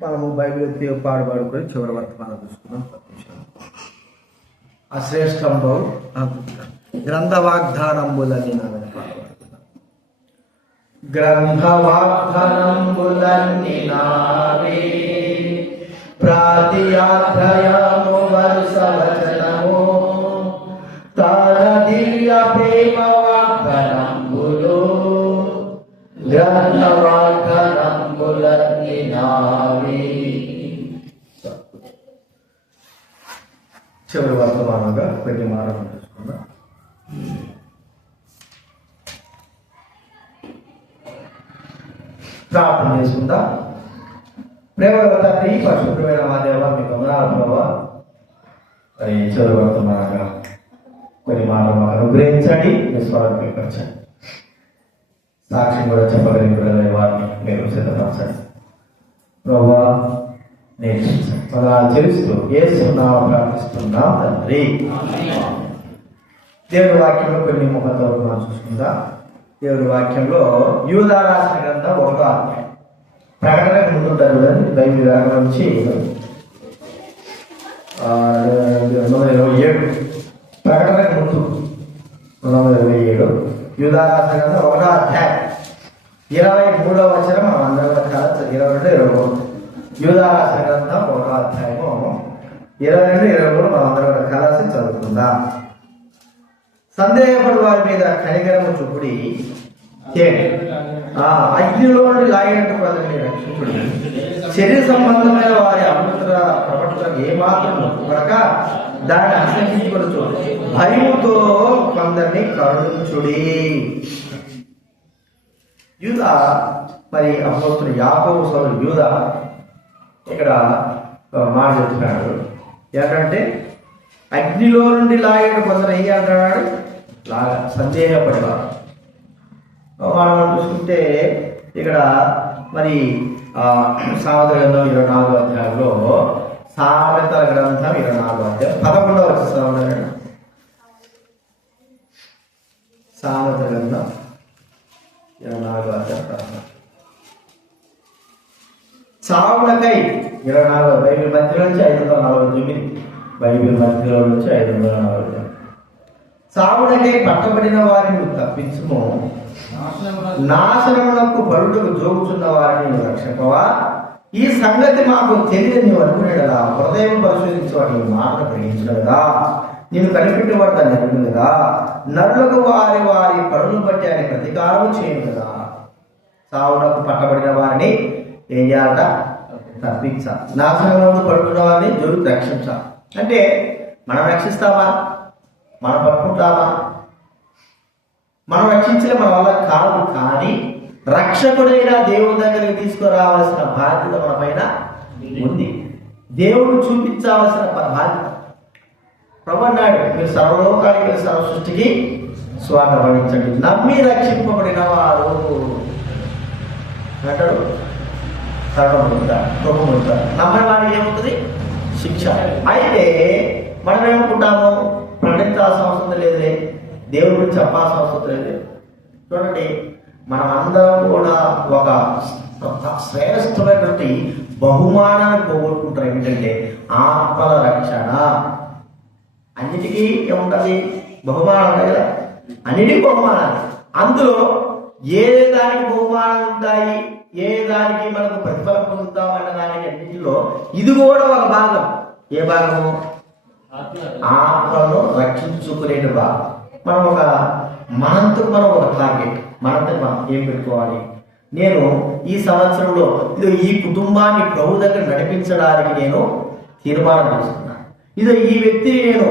మనము బైబిల్ ఎత్తి పాడుకొని చివరి వర్తమానం చూసుకున్నాం. 10 నిమిషాలు. అశ్రేష్టంబు గ్రంథ వాగ్దానంబులని నావని పాడుకుంటున్నాం. గ్రంథ వాగ్దానంబులని నావే, ప్రాతియాధ్యాయము వరుస వచనము, తాన దివ్య ప్రేమ వాగ్దానంబులు, గ్రంథ వాగ్దానంబులని నావే. చివరి వర్తమానంగా కొన్ని మాటలు చూసుకుందాం. ప్రార్థన చేసుకుందాం. ప్రేమల తండ్రి, పరిశుభ్రమైన మా దేవ, మీ వందనాలు ప్రభావ. మరి చివరి వర్తమానంగా కొన్ని మాటలు మాకు అనుగ్రహించండి, మీ స్వరం పెంచండి. సాక్ష్యం కూడా చెప్పగలిగిన వారిని మీరు సిద్ధపరచండి ప్రభావ. నేను తెలుస్తూ ఏసునామమున ప్రార్థిస్తున్నాం తండ్రి. దేవుడి వాక్యంలో కొన్ని ముఖంతో మనం చూసుకుందాం. దేవుడి వాక్యంలో యూదా రాసిన గ్రంథం 1వ అధ్యాయం. ప్రకటనకు ముందుంటారు చూడండి. బైబిల్ గ్రంథం నుంచి 227 ప్రకటనకు ముందు 227 యూదా రాసిన గ్రంథం 1వ అధ్యాయం 23వ వచనం మనం అందరం కలిసి 22-23 యూదా రాసిన గ్రంథం 1వ అధ్యాయము 22-23 మనం అందరం కలిసి చదువుకుందాం. సందేహపడు వారి మీద కనికరము చూపుడి, అగ్నిలో నుండి లాగినట్టు ప్రజల్ని రక్షించుడి, శరీర సంబంధమైన వారి ప్రపంచం ఏమాత్రం కనుక దాన్ని ఆశ్రయించుకొనచ్చు, భయముతో కొందరిని కరుణించుడి. యూదా మరి అపోస్తలుడు యాకోబు సోదరుడు యూదా ఇక్కడ మాట చెప్తున్నాడు. ఏంటంటే అగ్నిలో నుండి లాగిన కొందరు ఏం అంటున్నాడు, సందేహపడేవారు. మనం చూసుకుంటే ఇక్కడ మరి సామెతల గ్రంథం 24వ అధ్యాయంలో, సామెతల గ్రంథం 24వ అధ్యాయం 11వ వచనం, సామెతల గ్రంథం 24వ అధ్యాయం సావులకై 24 బైబిల్ మధ్యలో నుంచి 549 బైబిల్ మధ్యలో నుంచి 540. సావులకై పట్టబడిన వారిని తప్పించుము, నాశనమునకు బరుడుకు జోగుచున్న వారిని రక్షకవా. ఈ సంగతి మాకు తెలియదు నీవు అనుకునేదా, హృదయం పరిశోధించేవాడు నీ మాటను గ్రహించలేదా, నేను కనిపెట్టేవాడు దాన్ని ఎరుగును కదా, నరులకు వారి వారి పనులను బట్టి ఆయన ప్రతీకారం చేయను కదా. సావునకు పట్టబడిన వారిని ఏం చేయాలట, తప్పించాలి. నాశనంలో పడుతున్న వారిని జోడు రక్షించాలి. అంటే మనం రక్షిస్తామా, మనం పట్టుకుంటామా? మనం రక్షించలే, మన వల్ల కాదు. కానీ రక్షకుడైన దేవుడి దగ్గరికి తీసుకురావాల్సిన బాధ్యత మన పైన ఉంది. దేవుడు చూపించాల్సిన బాధ్యత. ప్రభు అన్నాడు, మీరు సర్వలోకానికి సర్వ సృష్టికి స్వాగతం వహించండి, నమ్మి రక్షింపబడిన వారు అంటాడు. నమ్మని వాడికి ఏమవుతుంది, శిక్ష. అయితే మనం ఏమనుకుంటాము, ప్రకటించాల్సిన అవసరం లేదులే, దేవుడి గురించి చెప్పాల్సిన అవసరం లేదు. చూడండి, మనం అందరం కూడా ఒక శ్రేష్టమైనటువంటి బహుమానాన్ని పోగొట్టుకుంటారు. ఏంటంటే ఆత్మల రక్షణ. అన్నిటికీ ఏముంటుంది, బహుమానం ఉంటాయి కదా, అన్నిటికీ బహుమానాలు. అందులో ఏ దానికి బహుమానాలు ఉంటాయి, ఏ దానికి మనకు ప్రతిఫలం పొందుతాం అన్న దానికి అన్నింటిలో ఇది కూడా ఒక భాగం. ఏ భాగము, ఆత్మను రక్షించుకునే భాగం. మనం మనంతో మనం ఒక టార్గెట్, మనంతో మనం ఏం పెట్టుకోవాలి, నేను ఈ సంవత్సరంలో ఇదో ఈ కుటుంబాన్ని ప్రభు దగ్గర నడిపించడానికి నేను తీర్మానం చేసుకున్నాను, ఇదో ఈ వ్యక్తిని నేను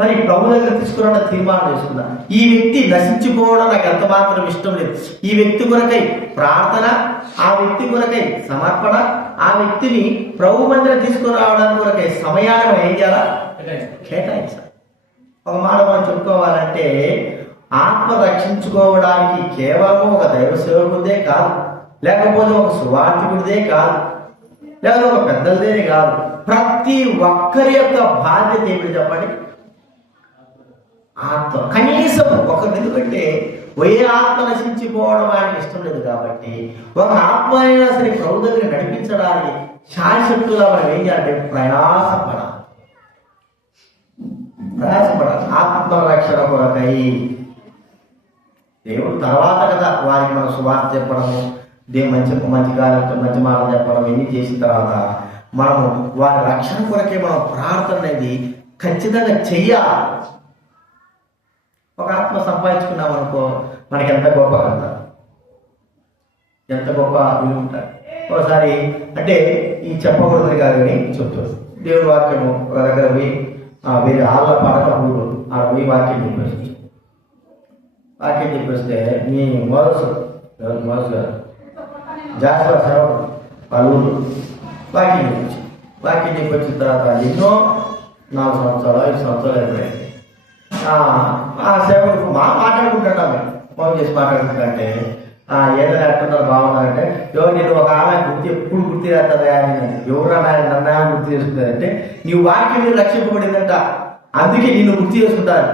మరి ప్రభు దగ్గర తీసుకురావడం తీర్మానం చేసుకున్నా, ఈ వ్యక్తి నశించుకోవడం నాకు ఎంత మాత్రం ఇష్టం లేదు, ఈ వ్యక్తి కొరకై ప్రార్థన, ఆ వ్యక్తి కొరకై సమర్పణ, ఆ వ్యక్తిని ప్రభు మందిరం తీసుకురావడానికి కొరకై సమయాన్ని మనం ఏం చేయాలా, కేటాయించాలి. ఒక మాట మనం చెప్పుకోవాలంటే, ఆత్మ రక్షించుకోవడానికి కేవలం ఒక దైవ సేవకుడిదే కాదు, లేకపోతే ఒక సువార్థికుడిదే కాదు, లేకపోతే ఒక పెద్దలదే కాదు, ప్రతి ఒక్కరి యొక్క బాధ్యత ఏమిటి చెప్పండి, ఆత్మ కనీసం ఒకరు, ఎందుకంటే ఏ ఆత్మ నశించిపోవడం ఆయనకి ఇష్టం లేదు కాబట్టి ఒక ఆత్మ అయినా సరే ప్రభు దగ్గర నడిపించడానికి శాశ్వతులా మనం ఏం చేయాలంటే ప్రయాసపడాలి. ఆత్మరక్షణ కొరకై దేవుడు తర్వాత కదా వారికి మనం సువార్త చెప్పడము, మంచి మంచి కార్యాలతో మంచి మాటలు చెప్పడం ఇవన్నీ చేసిన తర్వాత మనము వారి రక్షణ కొరకే మనం ప్రార్థన అనేది ఖచ్చితంగా చెయ్యాలి. ఒక ఆత్మ సంపాదించుకున్నాం అనుకో, మనకి ఎంత గొప్ప కథ, ఎంత గొప్ప విలువ ఉంటుంది. ఒకసారి అంటే ఈ చెప్పకూడదు కాదు అని చెప్తారు. దేవుడి వాక్యము ఒక దగ్గర పోయి వేరే ఆళ్ళ పడక ఊరు ఆడ పోయి వాక్యం చెప్పేస్తే మీ మోదసు గారు జాస్వా సేవకుడు వాళ్ళ ఊరు వాక్యం చెప్పొచ్చిన తర్వాత ఎన్నో 4 సంవత్సరాలు 5 సంవత్సరాలు అయిపోయాయి. ఆ సేవకుడు మాట్లాడుకుంటాడు, ఫోన్ చేసి మాట్లాడుకుంటే ఏదైనా అంటున్నారు బాగున్నారంటే, ఎవరు నేను ఒక ఆమె ఎప్పుడు గుర్తు చేస్తుందా అని, ఎవరన్నా నన్ను గుర్తు చేసుకుంటారంటే నీ వాక్యం మీరు రక్షింపబడిందంట, అందుకే నిన్ను గుర్తు చేసుకుంటారు.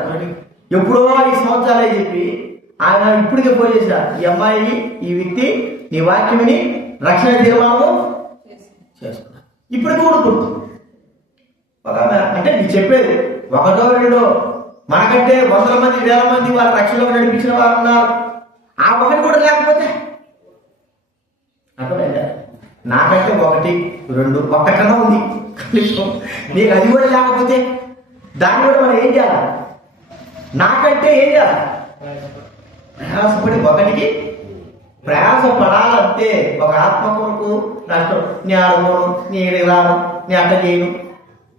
ఎప్పుడో 5 సంవత్సరాలే చెప్పి ఆయన ఇప్పటికే ఫోన్ చేశా, ఈ అమ్మాయి ఈ వ్యక్తి నీ వాక్యమిని రక్షణ తీర్మానము చేసుకున్నా, ఇప్పటికీ కూడా గుర్తు. ఒక ఆమె అంటే నీకు చెప్పేది ఒకటో రెండో, మనకంటే 100 మంది 1000 మంది వాళ్ళ రక్షణలో నడిపించిన వారు ఉన్నారు. ఆ ఒకటి కూడా లేకపోతే అర్థమైందా? నాకంటే 1 2 ఒక్కటన్నా ఉంది కనీసం, నీకు అది కూడా లేకపోతే దాన్ని కూడా మనం ఏం చేయాలి? నాకంటే ఏం చేయాలి? ప్రయాసపడి ఒకటికి ప్రయాసపడాలంటే ఒక ఆత్మ కొరకు నష్టం. నీ ఆడమోను, నీ రాను, నీ అట్ట చేయను,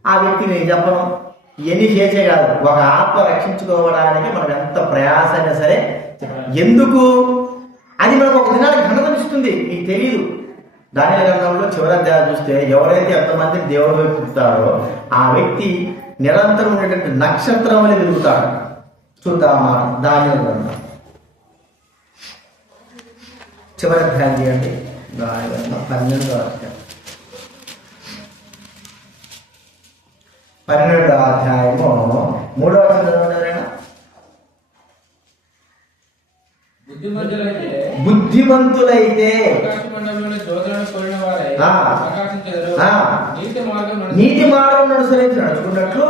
ఆ వ్యక్తి నేను చెప్పను, ఇవన్నీ చేసే కాదు. ఒక ఆత్మ రక్షించుకోవడానికి మనం ఎంత ప్రయాస అయినా సరే, ఎందుకు అది మనకు ఒక దినానికి ఘనతనిస్తుంది. మీకు తెలియదు. దానియేలు గ్రంథంలో చివరి అధ్యాయం చూస్తే ఎవరైతే ఎంతమందిని దేవుడు వైపు పుడతారో ఆ వ్యక్తి నిరంతరం ఉండేటువంటి నక్షత్రం అని వెలుగుతాడు. చూద్దామా దానియేలు గ్రంథం చివరి అధ్యాయం చేయండి. దానియేలు గ్రంథం 12వ అధ్యాయం 12వ అధ్యాయము 3వ వచనం. బుద్ధిమంతులైతే నీతి మార్గం అనుసరించి నడుచుకున్నట్లు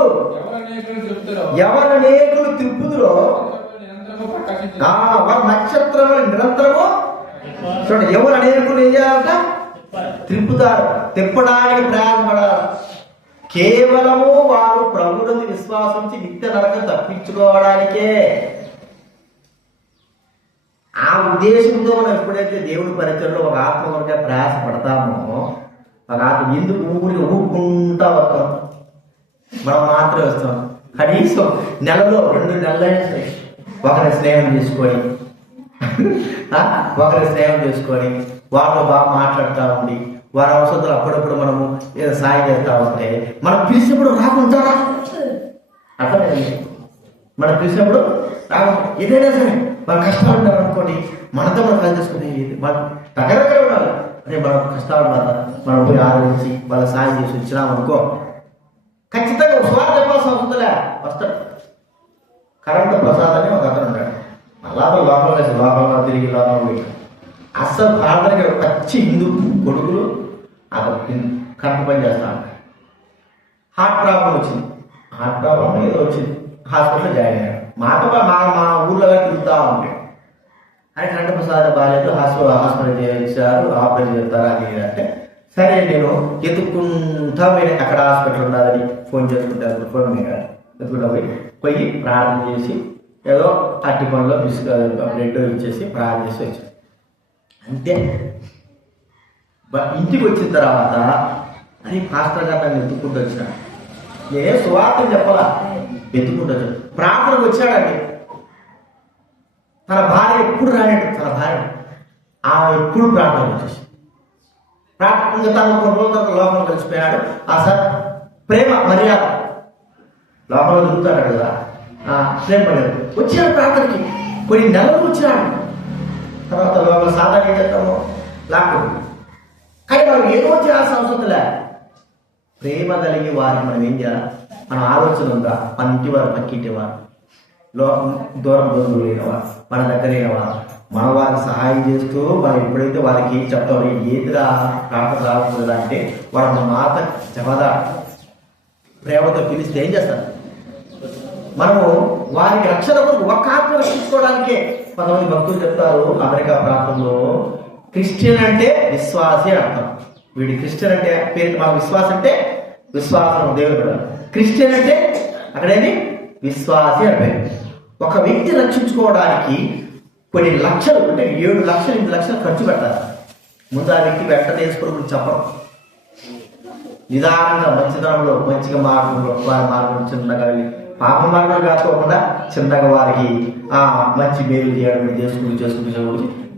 ఎవరు అనేకులు తిప్పుదురో వారు నక్షత్రములు నిరంతరము చూడండి. ఎవరు అనేకులు ఏం చేయాలంట? తిప్పుతారు. తిప్పడానికి ప్రయాసపడాలి. కేవలము వారు ప్రభువుని విశ్వాసించి నిత్య నరకం తప్పించుకోవడానికే. ఆ ఉద్దేశంతో మనం ఎప్పుడైతే దేవుడి పరిచయంలో ఒక ఆత్మ కొరకే ప్రయాసపడతామో, ఒక ఆత్మ ఎందుకు ఊరికి ఊపుకుంటా వస్తాం, మనం మాత్రమే వస్తాం. కనీసం నెలలో 2 నెలలైనా సరే ఒకరి స్నేహం చేసుకొని వారితో బాగా మాట్లాడుతూ ఉండి వారి అవసరాలు అప్పుడప్పుడు మనము ఏదో సాయం చేస్తూ ఉంటే, మనం పిలిచినప్పుడు రాకుంటారా? అర్థమైంది? మనం పిలిచినప్పుడు ఏదైనా సరే మన కష్టాలు ఉంటారు అనుకోండి, మనతో మనం పని చేసుకుని మనం దగ్గర ఉండాలి. అంటే మనం కష్టాలు ఉండాలి, మనం పోయి ఆలోచించి వాళ్ళ సాయం చేసి వచ్చినామనుకో, ఖచ్చితంగా స్వార్థ చెప్పాల్సిన అవసరంలే. వస్తాడు. కరెంటు ప్రసాద్ అని ఒక అతను ఉంటాడు. లోపల తిరిగి లోపల పోయి అస్సలు ప్రార్థనకి పచ్చి హిందూ కొడుకులు అతను కరెంటు పని చేస్తా ఉంటాడు. హార్ట్ ప్రాబ్లం ఏదో వచ్చింది, హాస్పిటల్లో జాయిన్ అయ్యాడు. మా ఊళ్ళో తిరుగుతూ ఉంటాడు. ఆయన కరెంటు ప్రసాదం బాగాలేదు, హాస్పిటల్ చేయించారు, ఆపరేషన్ చేస్తారా అది అంటే, సరే నేను ఎత్తుక్కుంటా పోయి అక్కడ హాస్పిటల్ ఉన్నదని ఫోన్ చేసుకుంటాను. ఫోన్ మీద ఎత్తుకుంటా పోయి ప్రార్థన చేసి ఏదో అట్టి పనిలో బ్లడ్ ఇచ్చేసి ప్రార్థన చేసి వచ్చాను. అంతే. ఇంటికి వచ్చిన తర్వాత అది పాస్టర్ గారు నన్ను ఎత్తుకుంటూ వచ్చినాడు. నేనే సువార్తను చెప్పాలా, ఎత్తుకుంటూ వచ్చాడు. ప్రార్థనకు వచ్చాడండి. తన భార్య ఎప్పుడు రాడాడు. తన భార్య ఆమె ఎప్పుడు ప్రార్థన వచ్చేసి ఇంకా తను కొన్ని రోజుల తర్వాత లోపల కలిసిపోయాడు. ఆ సార్ ప్రేమ మర్యాద లోపల దిగుతాడు కదా, ప్రేమ మర్యాద వచ్చాడు ప్రార్థనకి. కొన్ని నెలలు వచ్చాడు. తర్వాత లోపల సాధారణ ఏం చేస్తాము లాక్కుంటాం. కానీ మనం ఏదో చేయాల్సిన అవసరం లే. ప్రేమ కలిగి వారిని మనం ఏం చేయాలి? మన ఆలోచన ఉందా? మన ఇంటి వారు, పక్కింటి వారు దూరం లేనివారు, మన దగ్గర అయినవారు, మన వారికి సహాయం చేస్తూ మనం ఎప్పుడైతే వారికి చెప్తామో ఏదిరా ప్రార్థన రాకూడదు అంటే వాడు మన మాట జవదా ప్రేమతో పిలిస్తే ఏం చేస్తారు? మనము వారికి రక్షణ ఒక్క ఆత్మ రక్షించుకోవడానికే. కొంతమంది భక్తులు చెప్తారు అమెరికా ప్రాంతంలో క్రిస్టియన్ అంటే విశ్వాసి అని అర్థం. వీడి క్రిస్టియన్ అంటే పేరు మన విశ్వాసం అంటే విశ్వాసం దేవుడు, క్రిస్టియన్ అంటే అక్కడేమి విశ్వాసి అని పేరు. ఒక వ్యక్తి రక్షించుకోవడానికి కొన్ని లక్షలు అంటే 7 లక్షలు 8 లక్షలు ఖర్చు పెట్టాలి. ముందు ఆ వ్యక్తి వెంటనే వేసుకోవడం చెప్పరు, నిదానంగా మంచితనంలో మంచిగా మార్గంలో వారి మార్గం చిన్నగా వెళ్ళి పాప మార్గం కాసుకోకుండా చిన్నగా వారికి ఆ మంచి మేలు చేయడం చేసుకుంటూ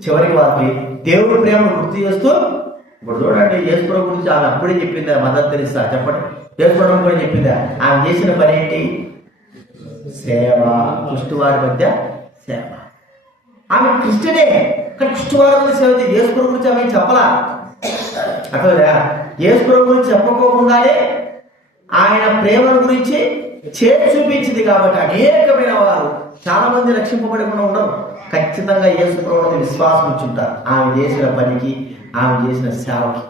చివరికి వారికి దేవుడి ప్రేమను గుర్తు చేస్తూ. ఇప్పుడు చూడండి యేసుప్రభు గురించి ఆమె అప్పుడే చెప్పిందా, మదర్ తెరిసా చెప్పండి, యేసుప్రభు కూడా చెప్పిందా. ఆమె చేసిన పని ఏంటి? సేవ, కుష్ఠవారి మధ్య సేవ. ఆమె క్రిస్టియనే కానీ కుష్ఠవారి మధ్య సేవ. యేసుప్రభు గురించి ఆమె చెప్పలా. అట్లా యేసుప్రభు గురించి చెప్పకోకుండానే ఆయన ప్రేమను గురించి చేసి చూపించింది. కాబట్టి అనేకమైన వారు చాలా మంది రక్షింపబడకుండా ఉండరు. ఖచ్చితంగా యేసుప్రభుని విశ్వాసం ఉంచుంటారు ఆమె చేసిన పనికి, ఆమె చేసిన సేవకి.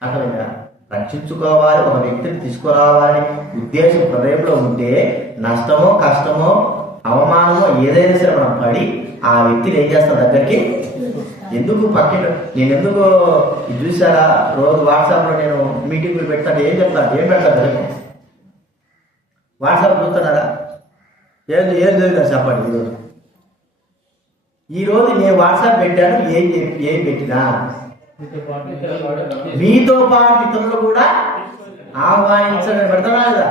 అట్లా రక్షించుకోవాలి, ఒక వ్యక్తిని తీసుకురావాలని ఉద్దేశం హృదయంలో ఉంటే నష్టమో కష్టమో అవమానమో ఏదైనా సరే మనం పడి ఆ వ్యక్తిని ఏం చేస్తాం దగ్గరికి. ఎందుకు పక్కన నేను ఎందుకు ఇది చూసారా, రోజు వాట్సాప్లో నేను మీటింగులు పెడతాను, ఏం చెప్తాను, ఏం పెడతాను వాట్సాప్ చూస్తున్నారా? ఏం జరిగిందా చెప్పండి. ఈరోజు నేను వాట్సాప్ పెట్టాను, ఏం పెట్టినా మీతో పాటు ఇతరులు కూడా ఆహ్వానించడం పెడతారా లేదా?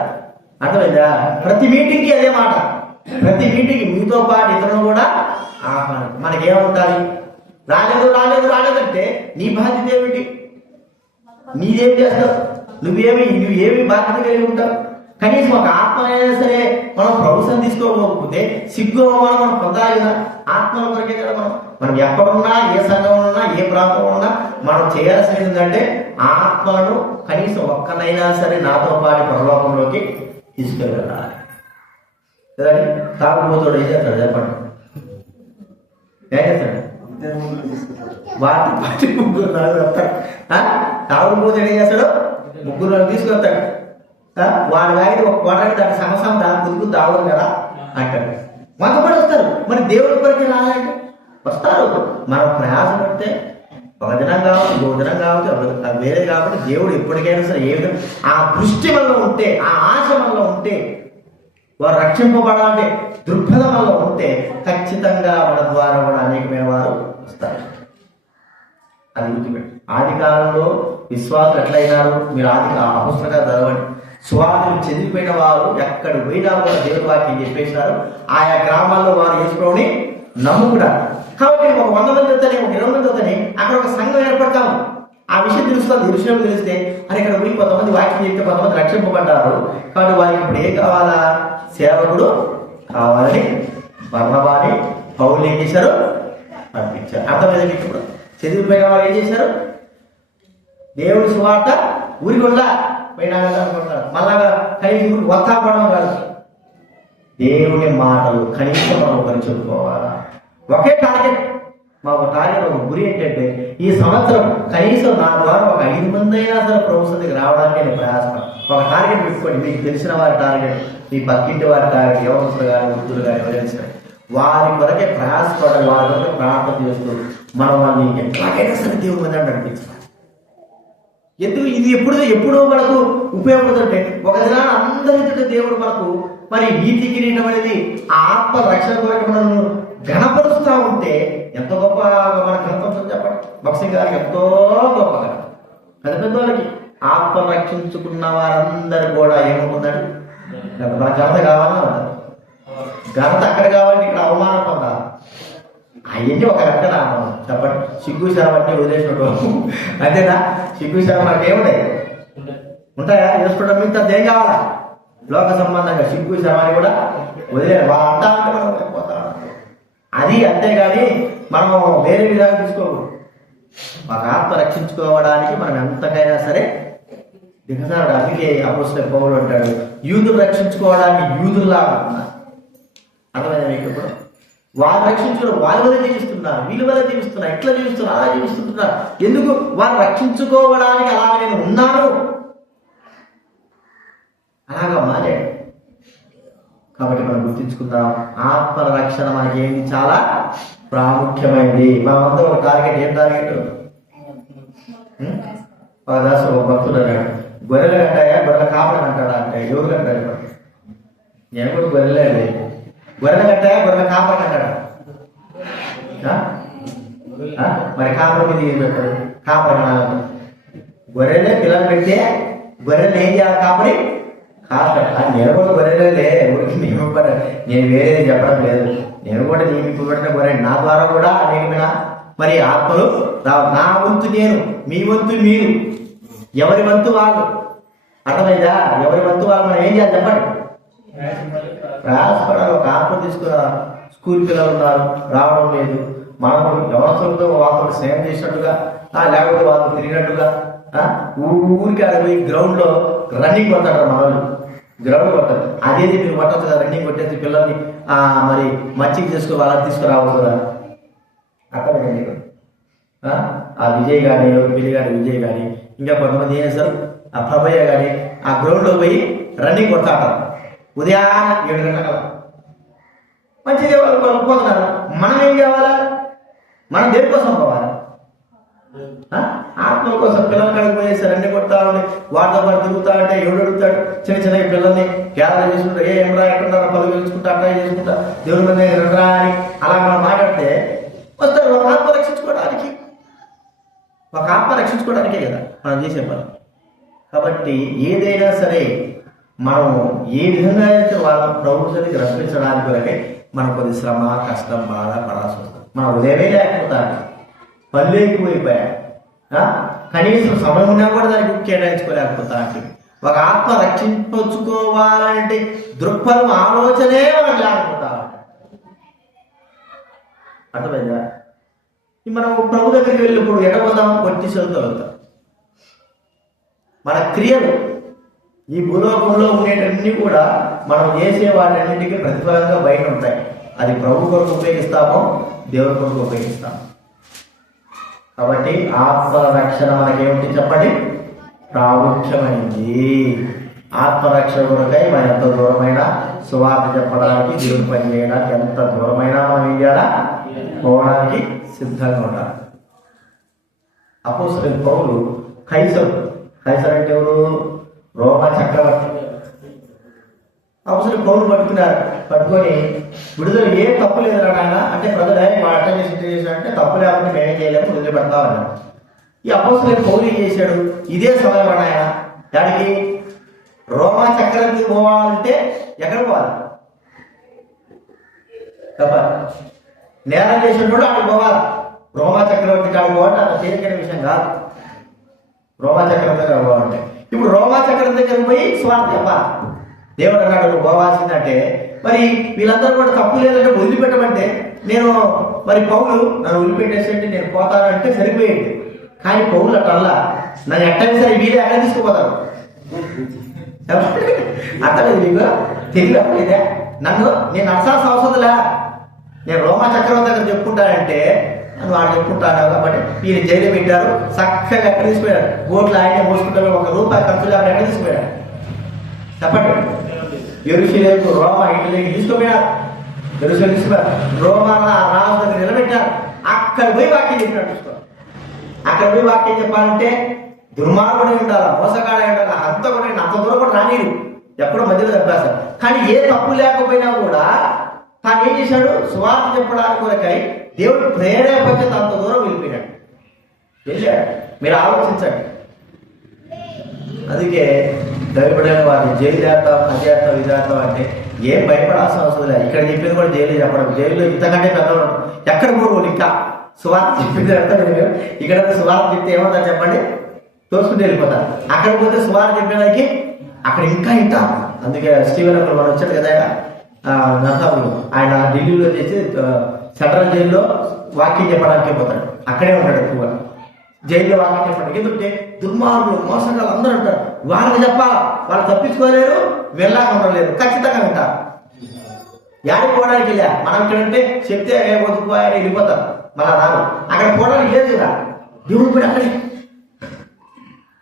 అర్థమైందా? ప్రతి మీటింగ్కి అదే మాట, ప్రతి మీటింగ్కి మీతో పాటు ఇతరులు కూడా ఆహ్వానం. మనకేముండాలి? రాలేదంటే నీ బాధ్యత ఏమిటి? నీదేం చేస్తావు? నువ్వేమి బాధ్యత కలిగి ఉంటావు? కనీసం ఒక ఆత్మ అయినా సరే మనం ప్రభుత్వం తీసుకోకపోతే సిగ్గు మనం పొందాలి కదా. ఆత్మల కొరకే కదా మనం ఎక్కడున్నా, ఏ సంఘంలో ఉన్నా, ఏ ప్రాంతంలో ఉన్నా మనం చేయాల్సింది ఏంటంటే ఆత్మలను కనీసం ఒక్కనైనా సరే నాతో పాటు పరలోకంలోకి తీసుకెళ్ళాలి. కదండి. తాగుబోతుడు ఏం చేస్తాడు చెప్పండి? ఏం చేస్తాడు? వాటి పాటి 3 వస్తాడు. తాగుబోతుడు ఏం చేస్తాడు? 3 తీసుకొస్తాడు. వాడి వాడి ఒక కోటకి దాని సమస్య దాని కుదుకు దావడం కదా అంటాడు. కొంతమంది వస్తారు, మరి దేవుడి కొరికి రాలంటే వస్తారు. మనం ప్రయాసం పడితే ఒక దినం కావచ్చు, 2 దినం కావచ్చు, వేరే కాబట్టి దేవుడు ఎప్పటికైనా సరే ఏ విధంగా ఆ దృష్టి వల్ల ఉంటే, ఆ ఆశ వల్ల ఉంటే, వారు రక్షింపబడాలంటే దృక్పథం వల్ల ఉంటే ఖచ్చితంగా మన ద్వారా కూడా అనేకమైన వారు వస్తారు. అది గుర్తుపెట్టు. ఆది కాలంలో విశ్వాసులు ఎట్లయినారు? మీరు పుస్తకాలు చదవండి. సువార్తలు చెందిపోయిన వారు ఎక్కడ పోయినా కూడా దేవుడి వాక్యం చెప్పేశారు. ఆయా గ్రామాల్లో వారు యేసుప్రభుని నమ్ముకున్నారు. కాబట్టి ఒక 100 మంది వద్దనే, ఒక 20 మంది వద్దనే అక్కడ ఒక సంఘం ఏర్పడతాము. ఆ విషయం తెలుస్తుంది. విషయం తెలిస్తే అని ఇక్కడ పోయి కొంతమంది వాక్యం చెప్తే కొంతమంది రక్షింపబడ్డారు. కాబట్టి వారికి ఇప్పుడు ఏం కావాలా? సేవకుడు కావాలని బర్నబాని పౌలు ఏం చేశారు? పంపించారు. అర్థమైంది. ఇప్పుడు చదివిపోయిన వారు ఏం చేశారు? దేవుడి సువార్త ఊరికొండా పోయినా అనుకుంటారు. మళ్ళా కనీసం వత్తాపడడం కాదు, దేవుని మాటలు కనీసం మనం ఒకరు చెప్పుకోవాలా. ఒకే టార్గెట్, మా ఒక టార్గెట్, ఒక గురి ఏంటంటే ఈ సంవత్సరం కనీసం నా ద్వారా ఒక 5 మంది అయినా సరే ప్రభుత్వానికి రావడానికి నేను ప్రయాసపడతాను. ఒక టార్గెట్ పెట్టుకోండి. మీకు తెలిసిన వారి టార్గెట్, మీ పక్కింటి వారి టార్గెట్, యవనస్తులు కానీ వృద్ధులు కానీ ఎవరైనా సరే వారి కొరకే ప్రయాసపడాలి. వారి కొరకే ప్రార్థన చేస్తూ మనం వాళ్ళని ఎట్లాగైనా సరే దేవుడి మీద నడిపించాలి. ఎందుకు ఇది ఎప్పుడు మనకు ఉపయోగపడుతుంటే ఒక దినాన్ని అందరితో దేవుడు మనకు మరి నీతి కిరీటం అనేది ఆ ఆత్మ రక్షణ కొరకు మనల్ని ఘనపరుస్తూ ఉంటే ఎంత గొప్ప మన ఘనపరుస్తుంది చెప్పండి. బాక్సింగ్ గారికి ఎంతో గొప్ప ఘనత. పెద్ద వాళ్ళకి ఆత్మ రక్షించుకున్న వారందరూ కూడా ఏమవుతుందండి? మన ఘనత కావాలన్నా ఉంటారు. ఘనత అక్కడ కావాలంటే ఇక్కడ అవమానం పొందాలి. అవన్నీ ఒక రకం చెప్పండి. సిగ్గు శరవన్నీ వదిలేసినట్టు అంతేనా? సిగ్గు శరం మనకి ఏమున్నాయి? ఉంటాయా? చేసుకోవడం మిగతా ఏం కావాలా? లోక సంబంధంగా సిగ్గు శరవాన్ని కూడా వదిలేదు. వాళ్ళు అంటా అంటే మనం పోతా. అది అంతేగాని మనం వేరే విధానం తీసుకోకూడదు. ఒక ఆత్మ రక్షించుకోవడానికి మనం ఎంతకైనా సరే దిగజాడు. అందుకే అపోస్తలుడైన పౌలు అంటాడు, యూదులు రక్షించుకోవడానికి యూదుల్లాగా ఉన్నారు. అర్థమైనా మీకు ఇప్పుడు? వారు రక్షించుకోవడం వాళ్ళ వల్ల జీవిస్తున్నారు, వీళ్ళ వల్ల జీవిస్తున్నారు, ఇట్లా జీవిస్తున్నారు, అలా జీవిస్తున్నారు. ఎందుకు? వారు రక్షించుకోవడానికి అలాగ నేను ఉన్నాను, అలాగా మారాడు. కాబట్టి మనం గుర్తించుకుందాం, ఆత్మల రక్షణ మనకి ఏంటి చాలా ప్రాముఖ్యమైనది. మనమంతా ఒక టార్గెట్, ఏం టార్గెట్? ఒక దాసు ఒక భక్తుడు అన్నాడు, గొర్రెలు కంటాయా గొర్రెల కాపడం అంటాడా అంటే ఎవరు కంటాడు? నేను కూడా గొర్రెలే, గొర్రెలు కట్టాయా గొర్రెల కాపడం అంటాడా? మరి కాపడం మీద ఏం పెట్టారు? కాపడం గొర్రెలే పిల్లలు పెడితే గొర్రెలు ఏం చేయాలి? కాపరి కాదు. నేను కూడా గొర్రెలే, ఊరికి నేను వేరేది చెప్పడం లేదు. నేను కూడా నియమింపబడిన గొర్రె, నా ద్వారా కూడా అనేకమైన మరి ఆత్మలు రావు. నా వంతు నేను, మీ వంతు మీరు, ఎవరి వంతు వాళ్ళు. అర్థమైందా? ఎవరి వంతు వాళ్ళు మనం ఏం చేయాలి చెప్పండి? ప్రయాసపడాలి. ఒక ఆత్మ తీసుకున్న స్కూల్ పిల్లలు ఉన్నారు, రావడం లేదు. మనం వ్యవస్థలతో వాళ్ళతో స్నేహం చేసినట్టుగా, లేకపోతే వాళ్ళు తిరిగినట్టుగా ఊరికి అడిగి గ్రౌండ్ లో రన్నింగ్ కొడతారు. మన వాళ్ళు గ్రౌండ్ కొడతారు. అదేది మీరు కొట్టచ్చు కదా, రన్నింగ్ కొట్టేసి పిల్లల్ని మరి మచ్చికి చేసుకో వాళ్ళని తీసుకురావచ్చు కదా. అర్థమైంది? ఆ విజయ్ కానీ, పిల్లి కానీ, విజయ్ కానీ, ఇంకా కొంతమంది ఏం చేస్తారు, ఆ ప్రభయ్య కానీ ఆ గ్రౌండ్ లో పోయి రన్నింగ్ కొడతారు ఉదయాన్నే 7 గంటల. మంచిగా వాళ్ళు పోతున్నారు. మనం ఏం కావాలా? మనం దేని కోసం పోవాలి? ఆత్మ కోసం. పిల్లల కాడికి పోయేస్తారు, అన్ని కొడతా ఉండి వాటితో పాటు తిరుగుతా అంటే ఎవడు అడుగుతాడు? చిన్న చిన్న పిల్లల్ని గ్యాదర్ చేసుకుంటా, ఏం రా ఎట్టున్నారో పలు తెలుసుకుంటా, అట్లా చేసుకుంటా, దేవుడి మీద రా అని అలా మనం మాట్లాడితే వస్తారు. ఒక ఆత్మ రక్షించుకోవడానికి, ఒక ఆత్మ రక్షించుకోవడానికే కదా మనం చేసే పని. కాబట్టి ఏదైనా సరే మనం ఏ విధంగా అయితే వాళ్ళ ప్రభుత్వానికి రక్షించడానికి వరకే మనం కొద్ది శ్రమ, కష్టం, బాధ పడాల్సి వస్తుంది. మన ఉదయమే లేకపోతాను, పనులు ఎక్కువైపోయా, కనీసం సమయం ఉన్నా కూడా దానికి కేటాయించుకోలేకపోతా. ఒక ఆత్మ రక్షించుకోవాలంటే దృక్పథం, ఆలోచనే మనం లేకపోతా. అర్థమైందా? మనం ప్రభు దగ్గరికి వెళ్ళినప్పుడు ఎడపోతాం, కొట్టి చదువుతాం. మన క్రియలు ఈ భూలోకంలో ఉండేటన్నీ కూడా మనం చేసే వాటన్నింటికి ప్రతిఫలంగా బయట ఉంటాయి. అది ప్రభు కొరకు ఉపయోగిస్తామో దేవుడి కొరకు ఉపయోగిస్తాము. కాబట్టి ఆత్మ రక్షణ మనకేమిటి చెప్పండి? ప్రాముఖ్యమైనది. ఆత్మరక్షణ కొరకై మనం ఎంత దూరమైనా సువార్త చెప్పడానికి, దేవుడు పని చేయడానికి ఎంత దూరమైనా మనం ఏం చేయాలా? పోవడానికి సిద్ధంగా ఉండాలి. అపోస్తలుడైన పౌలు కైసరు అంటే ఎవరు? రోమా చక్రవర్తి. అపోస్తలుడైన పౌలు పట్టుకొని విడుదల ఏ తప్పు లేదు నాయన అంటే, బ్రదర్ వాడు అటెండ్ చేసి అంటే తప్పు లేకపోతే మేమేం చేయలేము, వదిలిపెడతామన్నాడు. ఈ అపోస్తలుడైన పౌలు ఏం చేశాడు? ఇదే సమయం ఆయన దానికి రోమా చక్రవర్తి పోవాలంటే ఎక్కడ పోవాలి? నేరం చేసినప్పుడు అక్కడికి పోవాలి. రోమా చక్రవర్తి కాడికి పోవాలంటే అంత తేలికైన విషయం కాదు. రోమా చక్రవర్తి దగ్గర పోవాలంటే ఇప్పుడు రోమా చక్రవర్తి దగ్గర పోయి స్వార్థ చెప్పాలి. దేవుడు అన్నాడు నువ్వు పోవాల్సిందంటే, మరి వీళ్ళందరూ కూడా తప్పు లేదంటే వదిలిపెట్టమంటే, నేను మరి పౌలు నన్ను వదిలిపెట్టేసంటే నేను పోతానంటే సరిపోయేది. కానీ పౌలు అట్లా నన్ను ఎట్టని సరే వీళ్ళే ఎక్కడ తీసుకుపోతారు. అర్థమైంది మీకు? తెలివి అప్పుడైతే నేను అడసాల్సిన అవసరంలా, నేను రోమా చక్రవర్తి దగ్గర చెప్పుకుంటానంటే అని వాడు చెప్పుకుంటాను. కాబట్టి ఈయన జైలు పెట్టారు, చక్కగా ఎక్కడ తీసుకుపోయాడు? బోట్లు ఆయనే మోసుకుంటారు, ₹1 ఖర్చు లేకుండా ఎక్కడ తీసుకుపోయాడు చెప్పండి? యెరూషలేము, రోమా ఇంటికి తీసుకుపోయారు. యెరూషలేము తీసుకుపోయారు, రోమా రాజు దగ్గర నిలబెట్టారు. అక్కడ పోయి వాక్యం చెప్పినట్టు చూసుకో. అక్కడ పోయి వాక్యం చెప్పాలంటే దుర్మార్గుడే ఉండాలి, మోసగాడే ఉండాలి, అంత కూడా అంత దూరం కూడా రానీరు, ఎక్కడో మధ్యలో చెప్పేస్తారు. కానీ ఏ తప్పు లేకపోయినా కూడా తాను ఏం చేశాడు? సువార్త చెప్పడానికి కొరకై దేవుడు ప్రేరేపంచేత అంత దూరం వెళ్ళిపోయాడు. వెళ్ళాడు. మీరు ఆలోచించండి. అందుకే భయపడిన వారిని జైలు చేస్తాం, అజేస్తాం, ఇదేస్తాం అంటే ఏం భయపడాల్సిన అవసరం లేదు. ఇక్కడ చెప్పింది కూడా జైలు చెప్పడం. జైల్లో ఇంతకంటే పెద్దవాడు ఎక్కడ పోరు. ఇంకా సువార్త చెప్పింది అర్థం. ఇక్కడ సువార్త చెప్తే ఏమవుతారు చెప్పండి? తోసుకుంటూ వెళ్ళిపోతారు. అక్కడ పోతే సువార్త చెప్పేదానికి అక్కడ ఇంకా ఇంట. అందుకే స్టీవెన్ అక్కడ మనం వచ్చాడు కదా నర్సాపురం, ఆయన ఢిల్లీలో చేసి సెంట్రల్ జైల్లో వాక్యం చెప్పడానికి పోతాడు. అక్కడే ఉంటాడు ఎక్కువగా జైల్లో వాక్యం చెప్పడానికి. ఎందుకంటే దుర్మార్గులు, మోసగాళ్ళు అందరూ ఉంటారు. వాళ్ళకి చెప్పాలి, వాళ్ళు తప్పించుకోలేరు, వెళ్ళాక ఉండలేరు, ఖచ్చితంగా వింటారు. యాడికి పోవడానికి వెళ్ళా. మనం ఇక్కడ ఉంటే చెప్తే వదుకుపోయాడు వెళ్ళిపోతాం, మళ్ళా రాదు. అక్కడ పోవడానికి లేదు కదా, దేవుడు కూడా అక్కడే.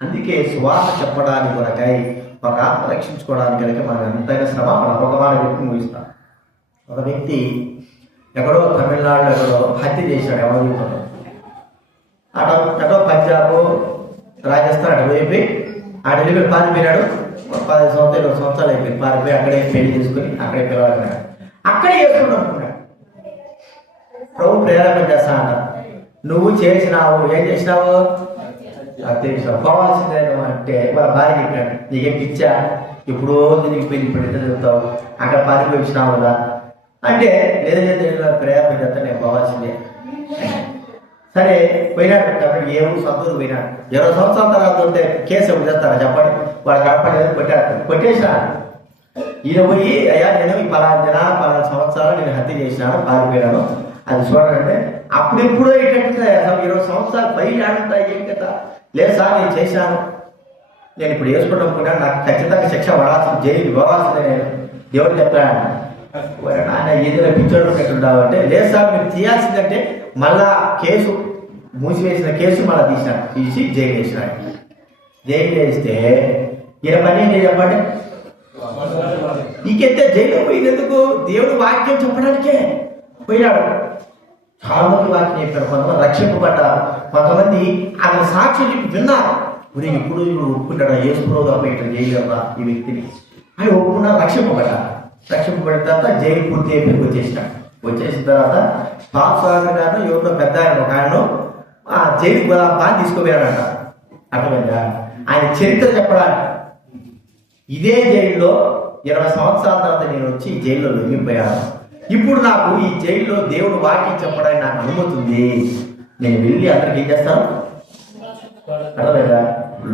అందుకే సువార్త చెప్పడానికి కొరకై ఒక ఆత్మ రక్షించుకోవడానికి కనుక మనం ఎంతైనా శ్రమ మనం ఒక మాట వ్యక్తి ముగిస్తాం. ఒక వ్యక్తి ఎక్కడో తమిళనాడులో ఎక్కడో హత్య చేశాడు, ఎవరో అటో పంజాబ్ రాజస్థాన్ అటు అయిపోయి ఆ డెలివరీ పారిపోయినాడు. 10 సంవత్సరాలు 20 సంవత్సరాలు అయిపోయింది, పారిపోయి అక్కడే పెళ్లి చేసుకుని అక్కడే పిలవాలన్నాడు, అక్కడే చేసుకుని అనుకున్నాడు. ప్రభు ప్రేరేపణ చేస్తా అంట, నువ్వు చేసినావు, ఏం చేసినావు, హత్య చేసినావు, పోవాల్సిందేను అంటే వాళ్ళ భార్య చెప్పినాడు, నీకేం పిచ్చా, ఇప్పుడు దీనికి పెళ్లి పెడితే చదువుతావు, అక్కడ పారిపోయి వచ్చినావు కదా అంటే, లేదు ప్రేరేపణ చేస్తా, నేను పోవాల్సిందే. సరే పోయినాడు, కాబట్టి ఏ ఊరు సొంత ఊరు పోయినాడు. 20 సంవత్సరాల తర్వాత ఉంటే కేసు ఎవరు చేస్తారా చెప్పండి, వాడు కనపడలేదు, కొట్టేసినాడు. ఈయన పోయి, అయ్యా నేను ఈ 10 సంవత్సరాలు నేను హత్య చేసినాను, పారిపోయినాను, అది చూడండి. అప్పుడెప్పుడో ఏంటంటే 20 సంవత్సరాలు పైన ఆడుంటాయి, ఏం కదా, లేదు సార్ నేను చేశాను, నేను ఇప్పుడు వేసుకోవడం కూడా నాకు ఖచ్చితంగా శిక్ష పడాల్సింది, జైలు పోవాల్సిందే, నేను దేవుడు చెప్పాను. ఆయన ఏదైనా పిచ్చోడు పెట్టుండాలంటే, లేదు సార్ మీరు తీయాల్సిందంటే మళ్ళా కేసు మూసివేసిన కేసు మళ్ళీ తీసి జైలు వేసినాడు. జైలు వేస్తే ఈయన పని ఏంటి చెప్పండి, నీకెత్తే జైలు పోయింది ఎందుకు, దేవుడు వాక్యం చెప్పడానికే పోయినాడు. చాలా మంది వాక్యం చెప్పారు, కొంతమంది రక్షింపబడ్డారు, కొంతమంది ఆయన సాక్షి చెప్పి విన్నారు. ఇప్పుడు ఒప్పుకుంటాడు, యేసుప్రభు తప్ప ఇట్లా జైలు ఈ వ్యక్తిని అని ఒప్పుకున్నారు, రక్షింపబడ్డారు. రక్షింపబడిన తర్వాత జైలు పూర్తి అయిపోయి వచ్చేసిన తర్వాత పాపసాగర్ గారు ఎవరిలో పెద్ద ఆయన ఒక ఆయన ఆ జైలు బాగా తీసుకుపోయాడంట. అర్థమైందా, ఆయన చరిత్ర చెప్పడానికి. ఇదే జైల్లో 20 సంవత్సరాల తర్వాత నేను వచ్చి ఈ జైల్లో లొంగిపోయాను, ఇప్పుడు నాకు ఈ జైల్లో దేవుడు వాక్యం చెప్పడానికి నాకు అనుమతి ఉంది, నేను వెళ్ళి అందరికి ఏం చేస్తాను. అర్థమైందా,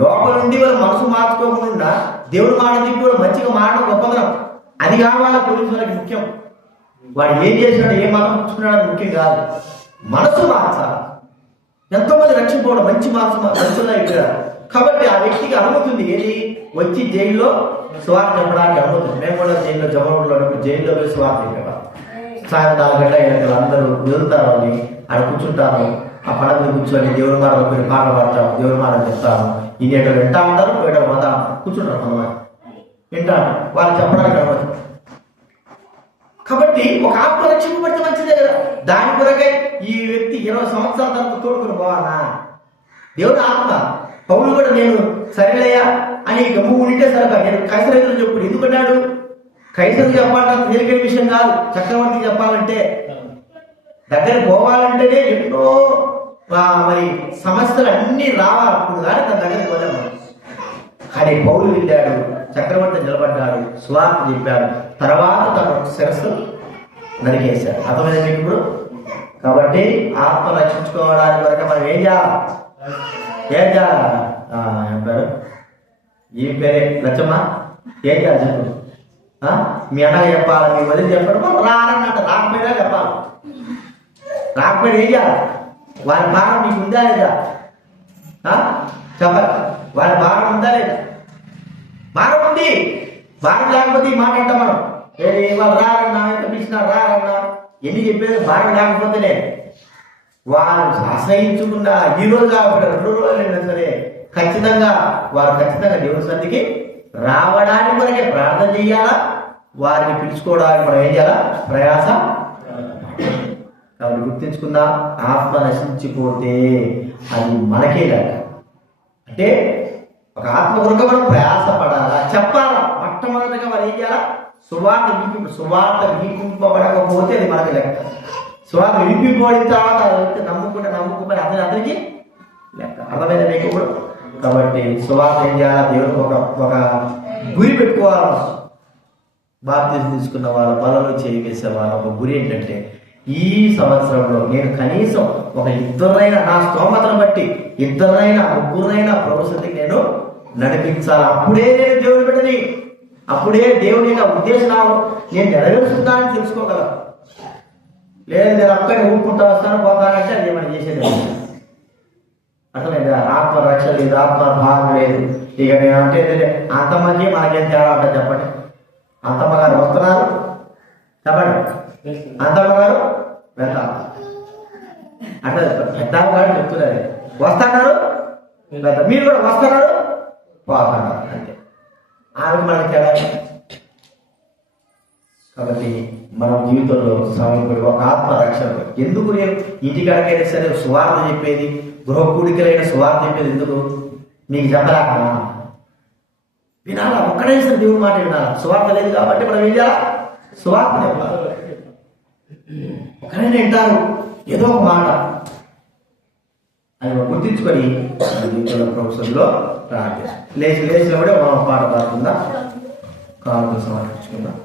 లోపల నుండి వాళ్ళ మనసు మార్చుకోకుండా దేవుడు మాట చెప్పి కూడా మంచిగా మారడం గొప్పదనం, అది కావాలా పోలీసు వాళ్ళకి ముఖ్యం. వాడు ఏం చేసినాడు, ఏ మతం పుచ్చుకున్నాడు ముఖ్యం కాదు, మనసు మార్చాలి. ఎంతో మంది రక్షించుకోవడం మంచి మనసులో అయిపోయారు. కాబట్టి ఆ వ్యక్తికి అనుమతి ఉంది, ఏది వచ్చి జైల్లో సువార్త చెప్పడానికి అనుమతి ఉంది. మేము కూడా జైల్లో జమూరులో జైల్లో పోయి సువార్త చెప్పేవాళ్ళం. సాయంత్రం 4 గంటల 5 గంటలు అందరూ వెళ్తారు, అని ఆడ కూర్చుంటాను, ఆ పడవ కూర్చొని దేవుడి మాటలు కొన్ని పాటలు పాడతాము, దేవుడి మాటలు చెప్తాను, ఇన్నేటో వింటా ఉంటారు, పోయటం పోతా కూర్చుంటారు, అన్నమాట వింటాను, వాళ్ళు చెప్పడానికి అనుమతి. కాబట్టి ఒక ఆత్మ రక్షింపబడితే మంచిదే కదా, దాని కొరకై ఈ వ్యక్తి 20 సంవత్సరాల తర్వాత తోడుకుని పోవాలా. దేవుడు ఆత్మ. పౌలు కూడా నేను సరేలయ్యా అని గమ్ము ఉంటే సరిగా, నేను కైసరేతులు చెప్పుడు, ఎందుకన్నాడు, కైసరు చెప్పాలంటే తేలికైన విషయం కాదు, చక్రవర్తికి చెప్పాలంటే దగ్గరికి పోవాలంటేనే ఎన్నో మరి సమస్యలు అన్నీ రావాలి, అప్పుడు కానీ తన దగ్గరికి పోలేము. కానీ పౌలు వెళ్ళాడు, చక్రవర్తి నిలబడ్డాడు, సువార్త చెప్పాడు, తర్వాత తన శిరస్సు నరికేశాడు. అర్థమైంది మీకు ఇప్పుడు. కాబట్టి ఆత్మ రక్షించుకోవడానికి వరకు మనం ఏం చేయాలి, అంటారు ఈ పేరే లచ్చమ్మ, ఏం చేయాలి చెప్పు. మీ అన్నగా చెప్పాలి, మీ వదిలి చెప్పడం రానన్నట్ట, రాకపోయినా చెప్పాలి, రాకపోయినా ఏం చేయాలి, వారి భారం మీకు ఉందా లేదా చెప్పాలి, వారి భారం ఉందా లేదా, భారం ఉంది, భారం లేకపోతే ఈ మాట అంటాం మనం, వాళ్ళు రారన్నా, ఎంత పిలిచినా రారన్నా, ఎన్ని చెప్పేది భారం లేకపోతేనే. వారు ఆశ్రయించుకున్న ఈ రోజు కాబట్టి 2 రోజులు అయినా సరే వారు ఖచ్చితంగా దేవుని సన్నిధికి రావడానికి మనకి ప్రార్థన చేయాలా, వారిని పిలుచుకోవడానికి మనం ఏం చేయాలా, ప్రయాస. కాబట్టి గుర్తించుకుందా, ఆత్మ నశించిపోతే అది మనకే లేక, అంటే ఒక ఆత్మ కొరకు మనం ప్రయాస పడాలా, చెప్పాలా. మొట్టమొదటిగా మనం ఏం చేయాలా, సువార్త వినిపింపబడకపోతే అది మనకి లెక్క. సువార్త వినిపింపబడిన తర్వాత నమ్ముకుని అందరికీ లెక్క. అర్థమైన మీకు కూడా. కాబట్టి సువార్త ఏం చేయాలా, దేవుడికి ఒక గురి పెట్టుకోవాలి. బాప్తిజం తీసుకున్న వాళ్ళ బలలో చేయి వేసే వాళ్ళ ఒక గురి ఏంటంటే, ఈ సంవత్సరంలో నేను కనీసం ఒక 2 నా స్తోమతను బట్టి 2 3 ప్రభుత్వానికి నేను నడిపించాలి. అప్పుడే నేను దేవుని బిడ్డని, అప్పుడే దేవుని ఉద్దేశం నేను నెరవేరుస్తున్నానని తెలుసుకోగలను. లేదు నేను అక్కడే ఊరుకుంటా వస్తాను పోతానంటే అది మనం చేసేది. అసలు ఆత్మ రక్షణ లేదు, ఆత్మ భావం లేదు. ఇక నేను అంటే అంతమంది మనకేం తేడా ఉంటుంది చెప్పండి. అంతమ్మ గారు వస్తున్నారు, చెప్పండి. అంతమ్మ గారు వెళ్తాం అట్లా పెద్దామ గారు చెప్తున్నారు, వస్తున్నారు వెళ్తాం, మీరు కూడా వస్తున్నారు పోతున్నారు అంటే ఆమెకు మనకి ఎలా. కాబట్టి మన జీవితంలో సమయపడి ఒక ఆత్మ రక్షణ ఎందుకు, నేను ఇంటికాడకైనా సరే సువార్త చెప్పేది, గృహ కూడికలైన సువార్త చెప్పేది ఎందుకు మీకు చెప్పలేకనా? వినాలా, ఒక్కడే సరే దేవుడి మాట వినాలా. సువార్త లేదు కాబట్టి మనం ఏం చేయాలా? సువార్త చెప్పాలి. ఒకరైనా వింటారు ఏదో ఒక మాట అని గుర్తించుకొని జీవితంలో ప్రొఫెసర్లో ప్రార్థన లేచి కూడా మనం పాట పాడుతుందా కావాల్సిన సమర్పించుకుందాం.